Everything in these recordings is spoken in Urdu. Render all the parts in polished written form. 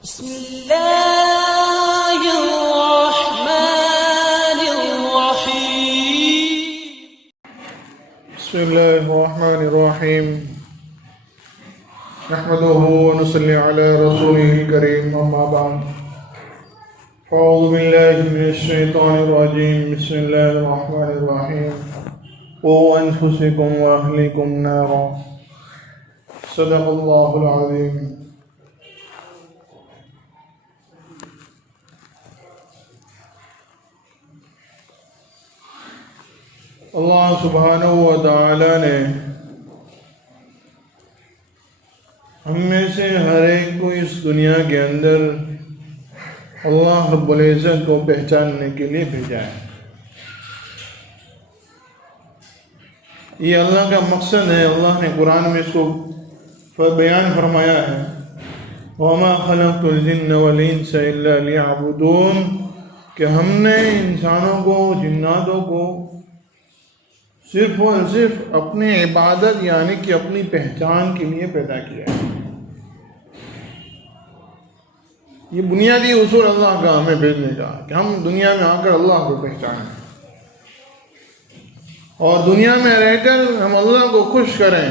بسم الله الرحمن الرحيم. بسم الله الرحمن الرحيم. نحمده ونصلي على رسوله الكريم، أما بعد. أعوذ بالله من الشيطان الرجيم. بسم الله الرحمن الرحيم. قوا أنفسكم وأهليكم نارا. صدق الله العظيم. اللہ سبحانہ و تعالی نے ہم میں سے ہر ایک کو اس دنیا کے اندر اللہ رب العزت کو پہچاننے کے لیے بھیجا ہے. یہ اللہ کا مقصد ہے. اللہ نے قرآن میں اس کو بیان فرمایا ہے، وَمَا خَلَقْتُ الْجِنَّ وَالْإِنسَ إِلَّا لِيَعْبُدُونَ، کہ ہم نے انسانوں کو، جناتوں کو صرف اور صرف اپنی عبادت یعنی کہ اپنی پہچان کے لیے پیدا کیا ہے. یہ بنیادی اصول اللہ کا ہمیں بھیجنے کا کہ ہم دنیا میں آ کر اللہ کو پہچانیں اور دنیا میں رہ کر ہم اللہ کو خوش کریں،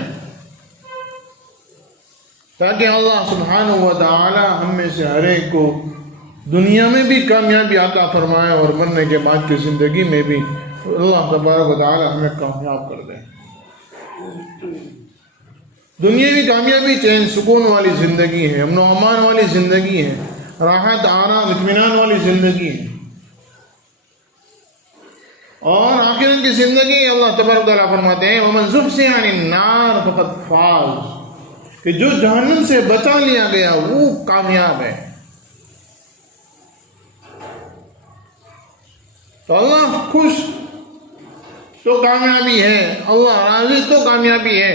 تاکہ اللہ سبحانہ و تعالی ہم میں سے ہر ایک کو دنیا میں بھی کامیابی عطا فرمائے اور مرنے کے بعد کی زندگی میں بھی اللہ تبارک و تعالی ہمیں کامیاب کر دے. دنیاوی کامیابی چین سکون والی زندگی ہے، امن و امان والی زندگی ہے، راحت آرام اطمینان والی زندگی ہے. اور آخرت کی زندگی اللہ تبارک و تعالی فرماتے ہیں وَمَنْ زُحْزِحَ عَنِ النَّارِ فَقَدْ فَازَ، کہ جو جہنم سے بچا لیا گیا وہ کامیاب ہے. تو اللہ خوش تو کامیابی ہے، اللہ راضی تو کامیابی ہے.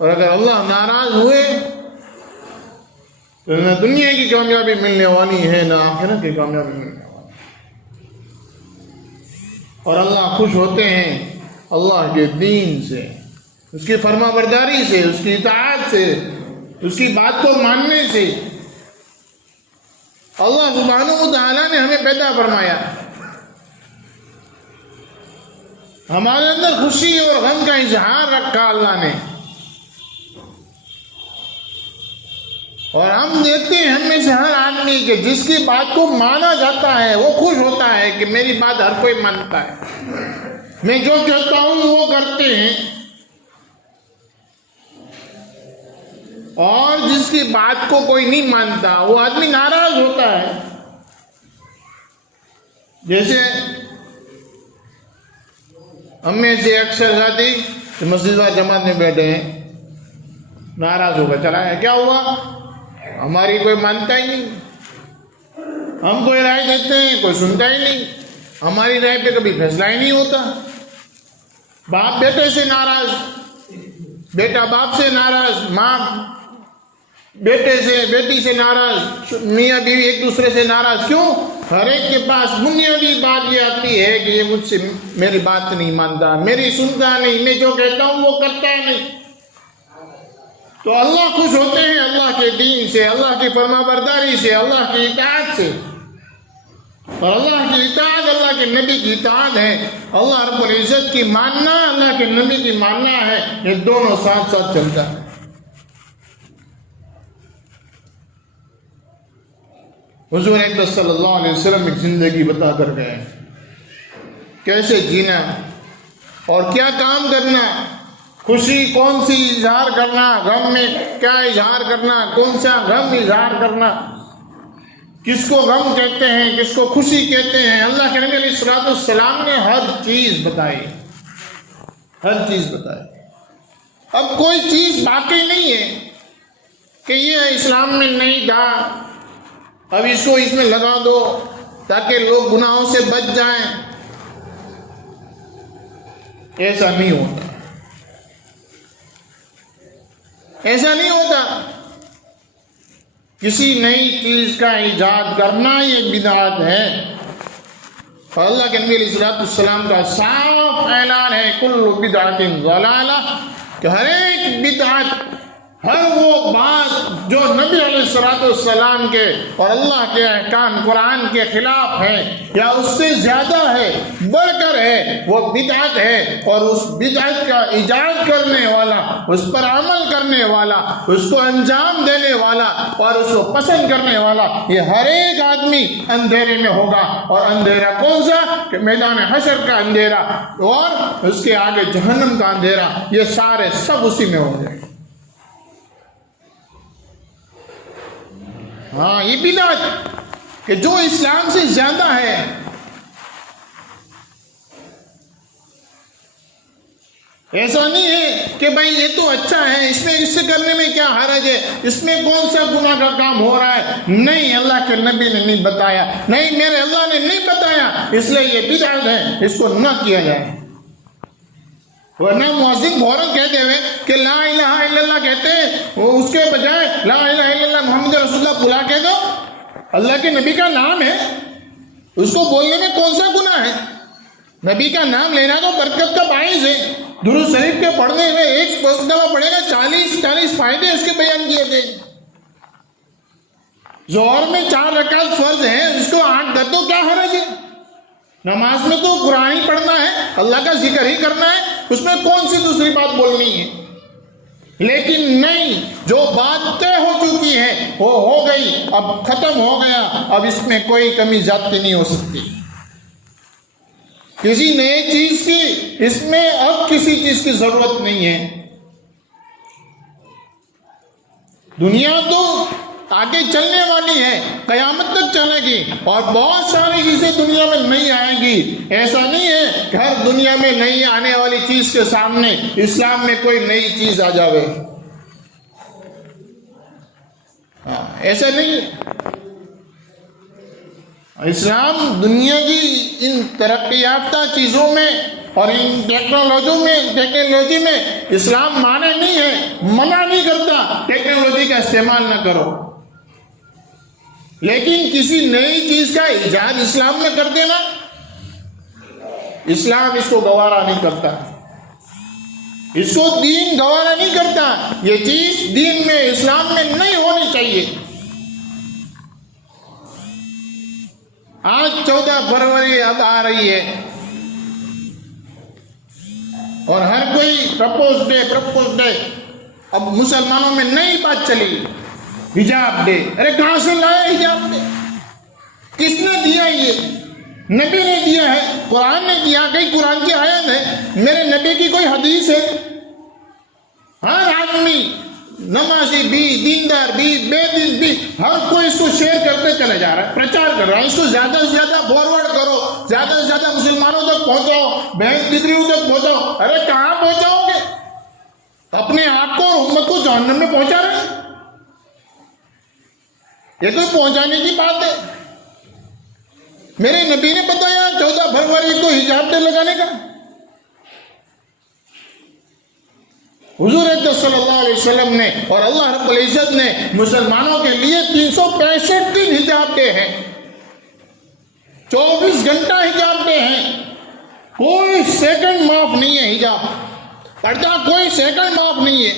اور اگر اللہ ناراض ہوئے تو نہ دنیا کی کامیابی ملنے والی ہے نہ آخرت کی کامیابی ملنے والی. اور اللہ خوش ہوتے ہیں اللہ کے دین سے، اس کی فرما برداری سے، اس کی اطاعت سے، اس کی بات کو ماننے سے. اللہ سبحانہ و تعالیٰ نے ہمیں پیدا فرمایا، ہمارے اندر خوشی اور غم کا اظہار رکھا اللہ نے. اور ہم دیکھتے ہیں ہم میں سے ہر آدمی کہ جس کی بات کو مانا جاتا ہے وہ خوش ہوتا ہے کہ میری بات ہر کوئی مانتا ہے، میں جو کہتا ہوں وہ کرتے ہیں. اور جس کی بات کو کوئی نہیں مانتا وہ آدمی ناراض ہوتا ہے. جیسے ہم میں سے اکثر ساتھی مسجد و جماعت میں بیٹھے ہیں، ناراض ہو گئے، چلا ہے کیا ہوا، ہماری کوئی مانتا ہی نہیں، ہم کوئی رائے دیتے ہیں کوئی سنتا ہی نہیں، ہماری رائے پہ کبھی فیصلہ ہی نہیں ہوتا. باپ بیٹے سے ناراض، بیٹا باپ سے ناراض، ماں بیٹے سے بیٹی سے ناراض، میاں بیوی ایک دوسرے سے ناراض. کیوں؟ ہر ایک کے پاس بنیادی بات یہ آتی ہے کہ یہ مجھ سے میری بات نہیں مانتا، میری سنتا نہیں، میں جو کہتا ہوں وہ کرتا نہیں. تو اللہ خوش ہوتے ہیں اللہ کے دین سے، اللہ کی فرما برداری سے، اللہ کی اطاعت سے. اور اللہ کی اطاعت اللہ کے نبی کی اطاعت ہے، اللہ رب العزت کی ماننا، اللہ کے نبی کی ماننا ہے. یہ دونوں ساتھ ساتھ چلتا ہے. حضور اکرم صلی اللہ علیہ وسلم ایک زندگی بتا کر گئے، کیسے جینا اور کیا کام کرنا، خوشی کون سی اظہار کرنا، غم میں کیا اظہار کرنا، کون سا غم اظہار کرنا، کس کو غم کہتے ہیں کس کو خوشی کہتے ہیں. اللہ کے نبی علیہ الصلوۃ والسلام نے ہر چیز بتائی، ہر چیز بتائی. اب کوئی چیز باقی نہیں ہے کہ یہ اسلام میں نہیں تھا، اب اس کو اس میں لگا دو تاکہ لوگ گناہوں سے بچ جائیں. ایسا نہیں ہوتا، ایسا نہیں ہوتا. کسی نئی چیز کا ایجاد کرنا یہ بدعت ہے. اور اللہ کے نبی علیہ الصلوۃ والسلام کا صاف اعلان ہے کل بدعت ضلالہ، کہ ہر ایک بدعت ہر وہ بات جو نبی علیہ السلام کے اور اللہ کے احکام قرآن کے خلاف ہے یا اس سے زیادہ ہے، بڑھ کر ہے، وہ بدعت ہے، اور اس بدعت کا ایجاد کرنے والا، اس پر عمل کرنے والا، اس کو انجام دینے والا اور اس کو پسند کرنے والا، یہ ہر ایک آدمی اندھیرے میں ہوگا۔ اور اندھیرا کون سا؟ کہ میدان حشر کا اندھیرا اور اس کے آگے جہنم کا اندھیرا، یہ سارے سب اسی میں ہوں گے۔ ہاں، یہ بدعت کہ جو اسلام سے زیادہ ہے، ایسا نہیں ہے کہ بھائی یہ تو اچھا ہے، اس میں اس سے کرنے میں کیا حرج ہے، اس میں کون سا گناہ کا کام ہو رہا ہے۔ نہیں، اللہ کے نبی نے نہیں بتایا، نہیں میرے اللہ نے نہیں بتایا، اس لیے یہ بدعت ہے، اس کو نہ کیا جائے۔ ورنہ مؤذن فوراً کہتے ہوئے کہ لا الہ الا اللہ کہتے ہیں، وہ اس کے بجائے لا الہ الا اللہ محمد رسول اللہ بلا کے دو، اللہ کے نبی کا نام ہے، اس کو بولنے میں کون سا گناہ ہے؟ نبی کا نام لینا تو برکت کا باعث ہے۔ درود شریف کے پڑھنے میں ایک دفعہ پڑھے گا 40 فائدے اس کے بیان کیے تھے۔ ظہر میں 4 رکعت فرض ہیں، اس کو 8 کر دو، کیا حرج ہے؟ نماز میں تو قرآن ہی پڑھنا ہے، اللہ کا ذکر ہی کرنا ہے، اس میں کون سی دوسری بات بولنی ہے؟ لیکن نہیں، جو بات طے ہو چکی ہے وہ ہو گئی، اب ختم ہو گیا، اب اس میں کوئی کمی زیادتی نہیں ہو سکتی کسی نئے چیز کی، اس میں اب کسی چیز کی ضرورت نہیں ہے۔ دنیا تو آگے چلنے والی ہے، قیامت تک چلے گی، اور بہت ساری چیزیں دنیا میں نہیں آئیں گی۔ ایسا نہیں ہے کہ ہر دنیا میں نہیں آنے والی چیز کے سامنے اسلام میں کوئی نئی چیز آ جاوے، ایسا نہیں۔ اسلام دنیا کی ان ترقی یافتہ چیزوں میں اور ان ٹیکنالوجی میں اسلام مانے نہیں ہے، منع نہیں کرتا ٹیکنالوجی کا استعمال نہ کرو، لیکن کسی نئی چیز کا ایجاد اسلام میں کر دینا، اسلام اس کو گوارا نہیں کرتا، اس کو دین گوارا نہیں کرتا، یہ چیز دین میں اسلام میں نہیں ہونی چاہیے۔ آج 14 فروری آ رہی ہے اور ہر کوئی پرپوز ڈے، اب مسلمانوں میں نئی بات چلی، حجاب ڈے۔ ارے کہاں سے لائے حجاب ڈے؟ کس نے دیا؟ یہ نبی نے دیا ہے، قرآن نے دیا، کئی قرآن کی آیت ہے، میرے نبی کی کوئی حدیث ہے؟ ہر آدمی، نمازی بھی، دیندار بھی، بے دین بھی، ہر کوئی اس کو شیئر کرتے چلے جا رہا ہے، پرچار کر رہا ہے، اس کو زیادہ سے زیادہ فارورڈ کرو، زیادہ سے زیادہ مسلمانوں تک پہنچاؤ، بہن دیکریوں تک پہنچاؤ۔ ارے کہاں پہنچاؤ گے؟ اپنے آپ کو اور امت کو جہنم میں پہنچا رہے ہیں، یہ کوئی پہنچانے کی بات ہے؟ میرے نبی نے بتایا 14 فروری کو حجاب ڈے لگانے کا۔ حضور اقدس صلی اللہ علیہ وسلم نے اور اللہ رب العزت نے مسلمانوں کے لیے 365 دن حجاب ڈے ہیں، 24 گھنٹہ حجاب ڈے ہیں، کوئی سیکنڈ معاف نہیں ہے، حجاب پردہ کوئی سیکنڈ معاف نہیں ہے۔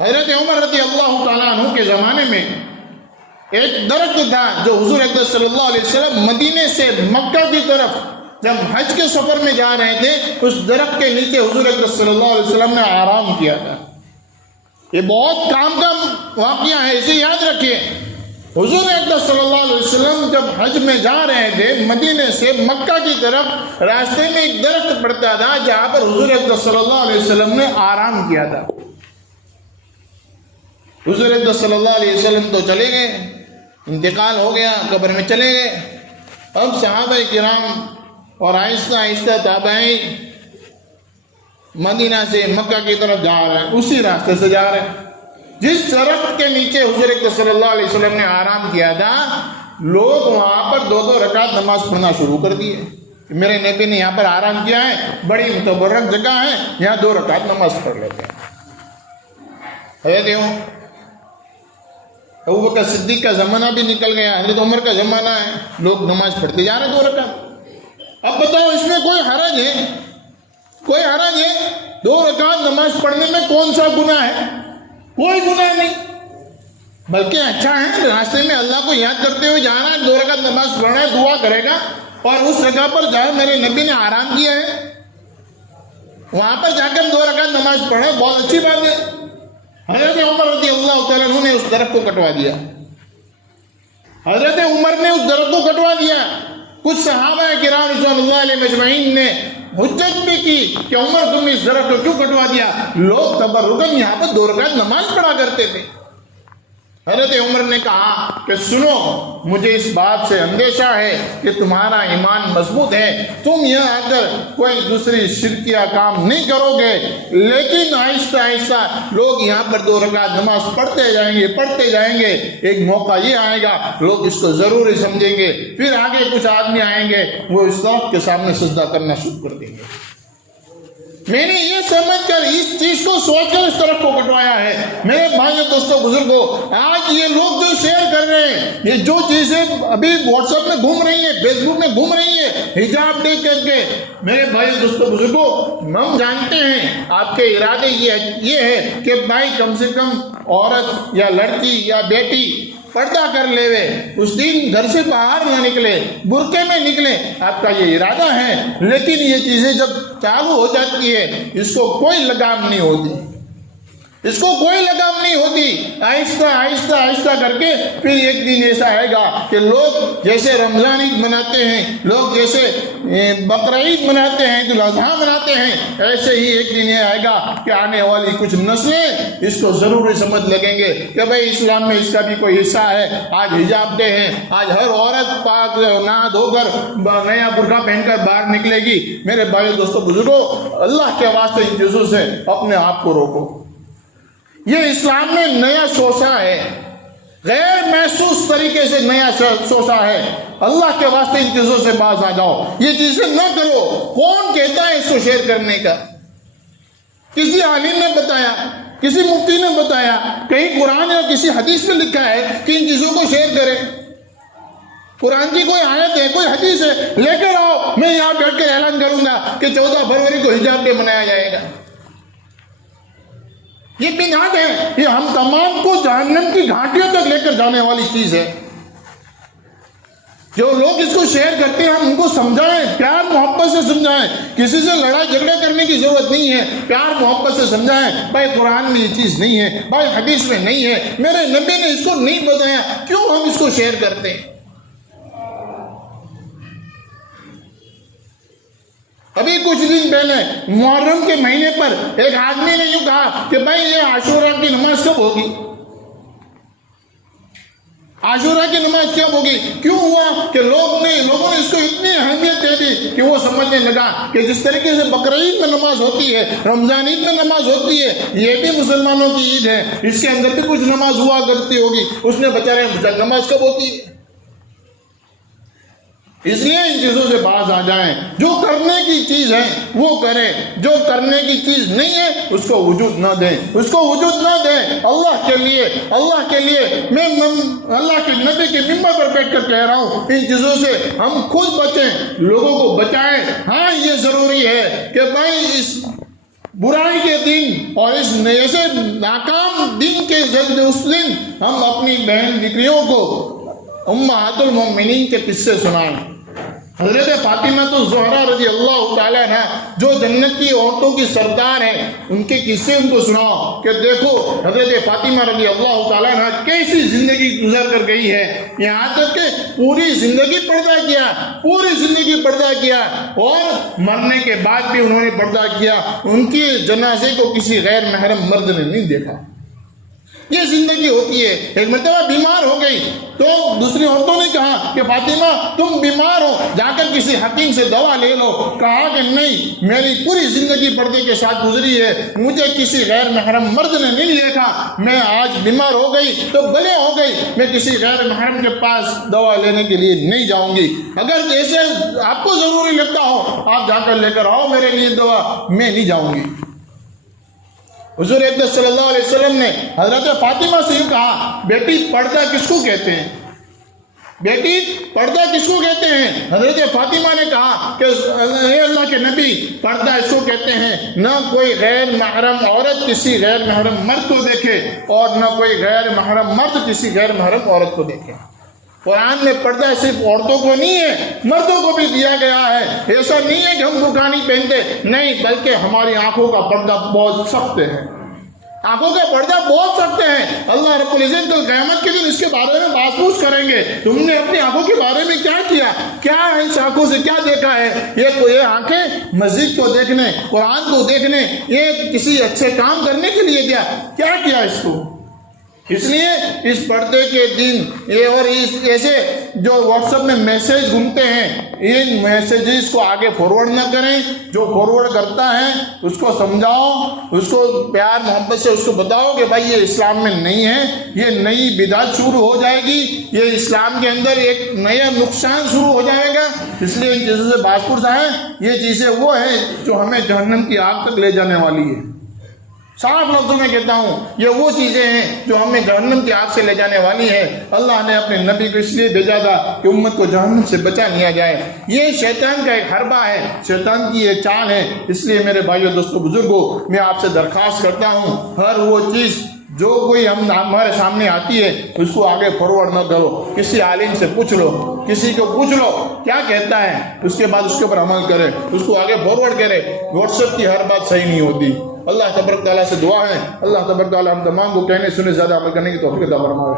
حضرت عمر رضی اللہ تعالیٰ عنہ کے زمانے میں ایک درخت تھا جو حضور اقدس صلی اللہ علیہ وسلم مدینے سے مکہ کی طرف جب حج کے سفر میں جا رہے تھے، اس درخت کے نیچے حضور اقدس صلی اللہ علیہ وسلم نے آرام کیا تھا۔ یہ بہت کام کا واقعہ ہے، اسے یاد رکھیے۔ حضور اقدس صلی اللہ علیہ وسلم جب حج میں جا رہے تھے مدینے سے مکہ کی طرف، راستے میں ایک درخت پڑتا تھا جہاں پر حضور اقدس صلی اللہ علیہ وسلم نے آرام کیا تھا۔ حضور اقدس صلی اللہ علیہ وسلم تو چلے گئے، انتقال ہو گیا، قبر میں چلے گئے۔ اب صحابہ کرام اور آہستہ آہستہ تابعین مدینہ سے مکہ کی طرف جا رہے ہیں، اسی راستے سے جا رہے ہیں جس درخت کے نیچے حضور اقدس صلی اللہ علیہ وسلم نے آرام کیا تھا۔ لوگ وہاں پر 2 رکعت نماز پڑھنا شروع کر دیے۔ میرے نبی نے یہاں پر آرام کیا ہے، بڑی متبرک جگہ ہے، یہاں 2 رکعت نماز پڑھ لیتے ہیں۔ ابو بکر صدیق کا زمانہ بھی نکل گیا، حضرت عمر کا زمانہ ہے، لوگ نماز پڑھتے جا رہے ہیں 2 رکعت۔ اب بتاؤ اس میں کوئی حرج ہے؟ کوئی حرج ہے؟ 2 رکعت نماز پڑھنے میں کون سا گناہ ہے؟ کوئی گناہ نہیں، بلکہ اچھا ہے راستے میں اللہ کو یاد کرتے ہوئے جانا ہے، 2 رکعت نماز پڑھنا ہے، دعا کرے گا اور اس جگہ پر جائے میرے نبی نے آرام کیا ہے، وہاں پر جا کر 2 رکعت نماز پڑھے، بہت اچھی بات ہے۔ حضرت عمر رضی اللہ تعالیٰ عنہ نے اس درخت کو کٹوا دیا، حضرت عمر نے اس درخت کو کٹوا دیا۔ کچھ صحابہ کرام رضوان اللہ علیہ مجمعین نے حجت بھی کی کہ عمر تم اس درخت کو کیوں کٹوا دیا؟ لوگ تبرکاً یہاں پر 2 رکعت نماز پڑھا کرتے تھے۔ حضرت عمر نے کہا کہ سنو، مجھے اس بات سے اندیشہ ہے کہ تمہارا ایمان مضبوط ہے، تم یہاں آ کر کوئی دوسری شرکیہ کام نہیں کرو گے، لیکن آہستہ آہستہ لوگ یہاں پر 2 رکعت نماز پڑھتے جائیں گے، ایک موقع یہ آئے گا لوگ اس کو ضروری سمجھیں گے، پھر آگے کچھ آدمی آئیں گے وہ اس وقت کے سامنے سجدہ کرنا شروع کر دیں گے۔ میں نے یہ سمجھ کر اس چیز کو سوچ کر اس طرف کو کٹوایا ہے۔ میرے بھائیوں دوستوں بزرگوں، آج یہ لوگ جو شیئر کر رہے ہیں، یہ جو چیزیں ابھی واٹس ایپ میں گھوم رہی ہیں، فیس بک میں گھوم رہی ہیں، حجاب ڈے کر کے، میرے بھائیوں دوستوں بزرگوں، ہم جانتے ہیں آپ کے ارادے یہ ہے کہ بھائی کم سے کم عورت یا لڑکی یا بیٹی پردہ کر لے وے، اس دن گھر سے باہر نہ نکلے، برقعے میں نکلے، آپ کا یہ ارادہ ہے، لیکن یہ چیزیں جب چالو ہو جاتی ہے اس کو کوئی لگام نہیں ہوتی، آہستہ کر کے پھر ایک دن ایسا آئے گا کہ لوگ جیسے رمضان عید مناتے ہیں، لوگ جیسے بقرعید مناتے ہیں، عید الاضحیٰ مناتے ہیں، ایسے ہی ایک دن یہ آئے گا کہ آنے والی کچھ نسلیں اس کو ضروری سمجھ لگیں گے کہ بھائی اسلام میں اس کا بھی کوئی حصہ ہے۔ آج حجاب ڈے ہے، آج ہر عورت پاک نہا دھو کر نیا برقع پہن کر باہر نکلے گی۔ میرے بھائیو دوستو بزرگوں، اللہ کے واسطے ان چیزوں سے اپنے آپ کو روکو۔ یہ اسلام میں نیا شوشہ ہے، غیر محسوس طریقے سے نیا شوشہ ہے، اللہ کے واسطے ان چیزوں سے باز آ جاؤ، یہ چیزیں نہ کرو۔ کون کہتا ہے اس کو شیئر کرنے کا؟ کسی عالم نے بتایا، کسی مفتی نے بتایا، کہیں قرآن یا کسی حدیث میں لکھا ہے کہ ان چیزوں کو شیئر کریں؟ قرآن کی کوئی آیت ہے، کوئی حدیث ہے، لے کر آؤ، میں یہاں بیٹھ کر اعلان کروں گا کہ 14 فروری کو حجاب ڈے منایا جائے گا۔ یہ بنیاد ہے، یہ ہم تمام کو جہنم کی گھاٹیوں تک لے کر جانے والی چیز ہے۔ جو لوگ اس کو شیئر کرتے ہیں ہم ان کو سمجھائیں، پیار محبت سے سمجھائیں، کسی سے لڑائی جھگڑے کرنے کی ضرورت نہیں ہے، پیار محبت سے سمجھائیں، بھائی قرآن میں یہ چیز نہیں ہے، بھائی حدیث میں نہیں ہے، میرے نبی نے اس کو نہیں بتایا، کیوں ہم اس کو شیئر کرتے ہیں؟ ابھی کچھ دن پہلے محرم کے مہینے پر ایک آدمی نے یوں کہا کہ بھائی یہ عاشورہ کی نماز کب ہوگی؟ عاشورہ کی نماز کب ہوگی؟ کیوں ہوا کہ لوگوں نے اس کو اتنی اہمیت دے دی کہ وہ سمجھنے لگا کہ جس طریقے سے بقرعید میں نماز ہوتی ہے، رمضان عید میں نماز ہوتی ہے، یہ بھی مسلمانوں کی عید ہے، اس کے اندر بھی کچھ نماز ہوا کرتی ہوگی، اس نے بچارے نماز کب ہوتی ہے؟ اس لیے ان چیزوں سے باز آ جائیں، جو کرنے کی چیز ہے وہ کریں، جو کرنے کی چیز نہیں ہے اس کو وجود نہ دیں، اللہ کے لیے میں اللہ کے نبی کے ممبر پر بیٹھ کر کہہ رہا ہوں، ان چیزوں سے ہم خود بچیں، لوگوں کو بچائیں۔ ہاں یہ ضروری ہے کہ بھائی اس برائی کے دن اور اس ایسے ناکام دن کے ضد اس دن ہم اپنی بہن بیٹیوں کو امہات المومنین کے قصے سنائیں۔ حضرت فاطمہ الزہرا رضی اللہ تعالیٰ عنہ جو جنت کی عورتوں کی سردار ہیں، ان کے قصے ان کو سناؤ کہ دیکھو حضرت فاطمہ رضی اللہ تعالیٰ عنہ کیسی زندگی گزر کر گئی ہے، یہاں تک کہ پوری زندگی پردہ کیا اور مرنے کے بعد بھی انہوں نے پردہ کیا، ان کے جنازے کو کسی غیر محرم مرد نے نہیں دیکھا۔ یہ زندگی ہوتی ہے۔ ایک مرتبہ بیمار ہو گئی تو دوسری عورتوں نے کہا کہ فاطمہ تم بیمار ہو، جا کر کسی حکیم سے دوا لے لو۔ کہا کہ نہیں، میری پوری زندگی پردے کے ساتھ گزری ہے، مجھے کسی غیر محرم مرد نے نہیں دیکھا، میں آج بیمار ہو گئی تو بھلے ہو گئی، میں کسی غیر محرم کے پاس دوا لینے کے لیے نہیں جاؤں گی۔ اگر جیسے آپ کو ضروری لگتا ہو آپ جا کر لے کر آؤ میرے لیے دوا، میں نہیں جاؤں گی۔ حضور اقدس صلی اللہ علیہ وسلم نے حضرت فاطمہ سے یوں کہا، بیٹی پردہ کس کو کہتے ہیں؟ بیٹی پردہ کس کو کہتے ہیں؟ حضرت فاطمہ نے کہا کہ اے اللہ کے نبی، پردہ اس کو کہتے ہیں نہ کوئی غیر محرم عورت کسی غیر محرم مرد کو دیکھے اور نہ کوئی غیر محرم مرد کسی غیر محرم عورت کو دیکھے۔ قرآن میں پردہ صرف عورتوں کو نہیں ہے، مردوں کو بھی دیا گیا ہے۔ ایسا نہیں ہے کہ ہم برقع نہیں پہنتے، نہیں، بلکہ ہماری آنکھوں کا پردہ بہت سخت ہے، آنکھوں کا پردہ بہت سخت ہے۔ اللہ رب العزت کل قیامت کے دن اس کے بارے میں بات پوچھ کریں گے، تم نے اپنی آنکھوں کے بارے میں کیا کیا، کیا اس آنکھوں سے کیا دیکھا ہے؟ یہ آنکھیں مسجد کو دیکھنے، قرآن کو دیکھنے، یہ کسی اچھے کام کرنے کے لیے کیا کیا اس کو؟ اس لیے اس پردے کے دن یہ اور ایسے جو واٹس ایپ میں میسیج گھومتے ہیں، ان میسیجز کو آگے فارورڈ نہ کریں۔ جو فارورڈ کرتا ہے اس کو سمجھاؤ، اس کو پیار محبت سے اس کو بتاؤ کہ بھائی یہ اسلام میں نہیں ہے، یہ نئی بدعت شروع ہو جائے گی، یہ اسلام کے اندر ایک نیا نقصان شروع ہو جائے گا۔ اس لیے ان چیزوں سے باز پرس آئیں۔ یہ چیزیں وہ ہیں جو ہمیں جہنم کی آگ تک لے جانے والی ہے۔ صاف لفظوں میں کہتا ہوں، یہ وہ چیزیں ہیں جو ہمیں جہنم کی آگ سے لے جانے والی ہیں۔ اللہ نے اپنے نبی کو اس لیے بھیجا تھا کہ امت کو جہنم سے بچا لیا جائے۔ یہ شیطان کا ایک حربہ ہے، شیطان کی یہ چال ہے۔ اس لیے میرے بھائیو، دوستو، بزرگوں، میں آپ سے درخواست کرتا ہوں، ہر وہ چیز جو کوئی ہمارے سامنے آتی ہے اس کو آگے فارورڈ نہ کرو۔ کسی عالم سے پوچھ لو، کسی کو پوچھ لو کیا کہتا ہے، اس کے بعد اس کے اوپر عمل کرے، اس کو آگے فارورڈ کرے۔ واٹس ایپ کی ہر بات صحیح نہیں ہوتی۔ اللہ تبارک تعالیٰ سے دعا ہے، اللہ تبارک تعالیٰ ہم تمام کو کہنے سنے زیادہ عمل کرنے کی توفیق عطا فرمائے۔